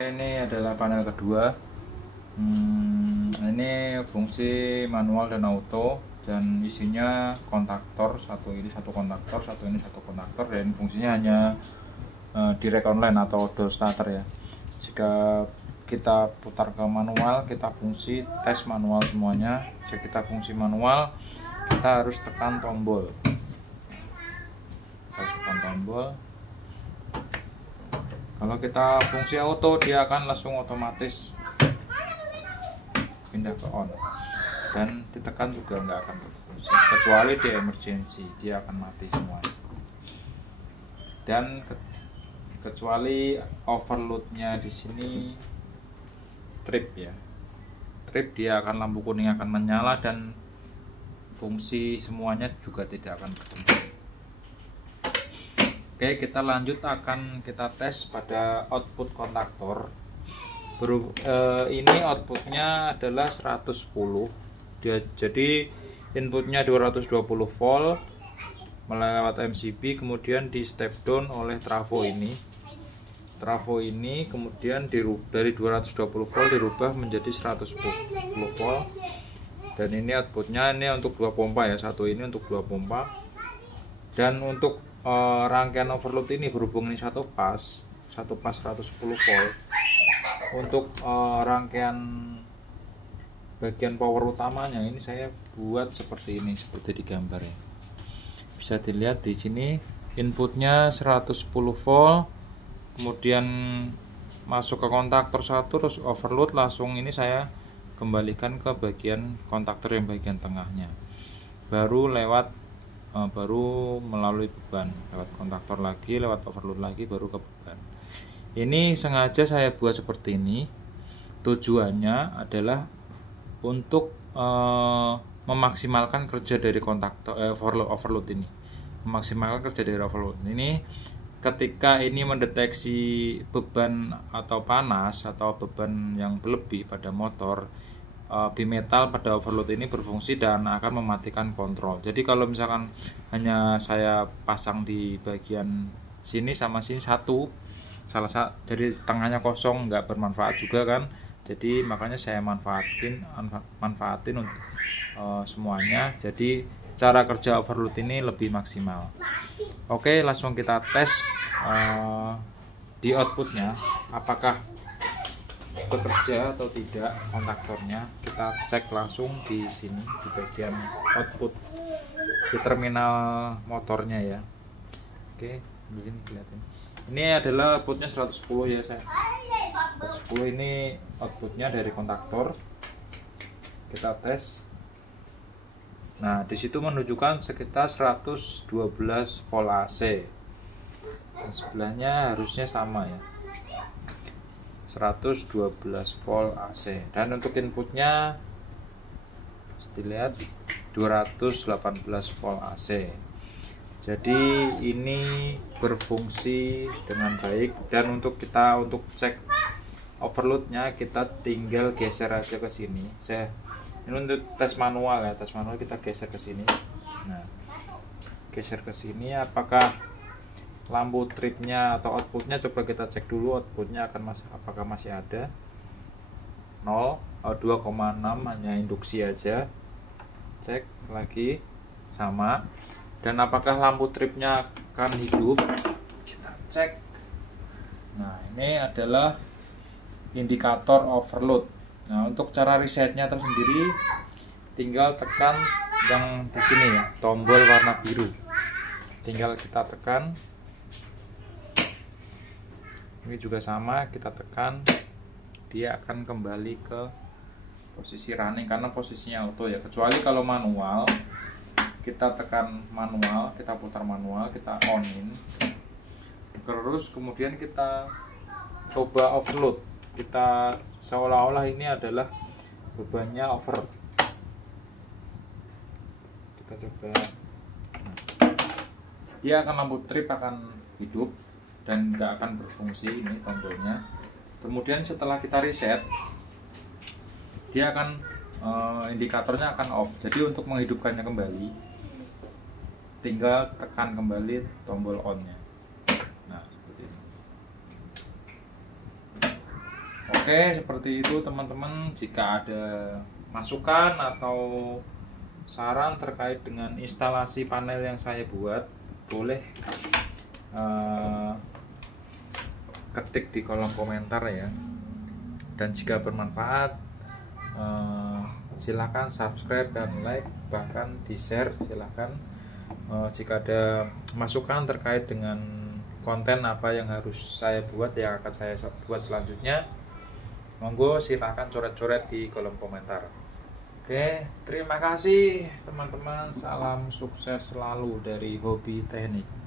Ini adalah panel kedua. Ini fungsi manual dan auto, dan isinya kontaktor, satu ini satu kontaktor, satu ini satu kontaktor, dan fungsinya hanya direct online atau door starter ya. Jika kita putar ke manual, kita fungsi tes manual semuanya. Jika kita fungsi manual, kita harus tekan tombol. Kalau kita fungsi auto, dia akan langsung otomatis pindah ke on, dan ditekan juga nggak akan berfungsi, kecuali di emergency dia akan mati semua. Dan kecuali overloadnya di sini trip ya, trip dia akan lampu kuning akan menyala dan fungsi semuanya juga tidak akan berfungsi. Oke, kita lanjut, akan kita tes pada output kontaktor. Ini outputnya adalah 110 jadi inputnya 220 volt melewat MCB, kemudian di step down oleh trafo ini. Kemudian dari 220 volt dirubah menjadi 110 volt, dan ini outputnya ini untuk 2 pompa ya, satu ini untuk 2 pompa. Dan untuk rangkaian overload ini berhubung ini satu pas 110 volt. Untuk rangkaian bagian power utamanya ini saya buat seperti ini, seperti di gambar ya. Bisa dilihat di sini inputnya 110 volt, kemudian masuk ke kontaktor satu, terus overload langsung ini saya kembalikan ke bagian kontaktor yang bagian tengahnya, baru melalui beban, lewat kontaktor lagi, lewat overload lagi, baru ke beban. Ini sengaja saya buat seperti ini, tujuannya adalah untuk memaksimalkan kerja dari kontaktor overload ini, memaksimalkan kerja dari overload ini. Ketika ini mendeteksi beban atau panas atau beban yang berlebih pada motor, bimetal pada overload ini berfungsi dan akan mematikan kontrol. Jadi kalau misalkan hanya saya pasang di bagian sini sama sini satu, dari tengahnya kosong, nggak bermanfaat juga kan. Jadi makanya saya manfaatin untuk semuanya. Jadi cara kerja overload ini lebih maksimal. Oke, langsung kita tes di outputnya apakah bekerja atau tidak kontaktornya. Kita cek langsung di sini di bagian output di terminal motornya ya. Oke, begini kelihatan. Ini adalah outputnya 110 ya, saya 110 ini outputnya dari kontaktor. Kita tes. Nah, di situ menunjukkan sekitar 112 volt AC. Dan sebelahnya harusnya sama ya, 112 volt AC. Dan untuk inputnya dilihat 218 volt AC. Jadi ini berfungsi dengan baik. Dan untuk cek overloadnya, kita tinggal geser aja ke sini. Ini untuk tes manual ya, tes manual kita geser ke sini. Nah, geser ke sini, apakah lampu tripnya atau outputnya, coba kita cek dulu outputnya apakah masih ada 0, 2,6 hanya induksi aja. Cek lagi sama. Dan apakah lampu tripnya akan hidup, kita cek. Nah, ini adalah indikator overload. Nah, untuk cara resetnya tersendiri tinggal tekan yang di sini ya, tombol warna biru. Tinggal kita tekan. Ini juga sama, kita tekan, dia akan kembali ke posisi running karena posisinya auto ya. Kecuali kalau manual, kita tekan manual, kita putar manual, kita onin, terus kemudian kita coba overload. Kita seolah-olah ini adalah bebannya over. Kita coba. Dia akan, lampu trip akan hidup dan nggak akan berfungsi ini tombolnya. Kemudian setelah kita reset, dia akan indikatornya akan off. Jadi untuk menghidupkannya kembali, tinggal tekan kembali tombol on nya. Nah, seperti ini. Oke, seperti itu teman-teman. Jika ada masukan atau saran terkait dengan instalasi panel yang saya buat, boleh ketik di kolom komentar ya. Dan jika bermanfaat, silahkan subscribe dan like, bahkan di share silahkan. Jika ada masukan terkait dengan konten apa yang harus saya buat, yang akan saya buat selanjutnya, monggo silahkan coret-coret di kolom komentar. Oke, terima kasih teman-teman. Salam sukses selalu dari Hobi Teknik.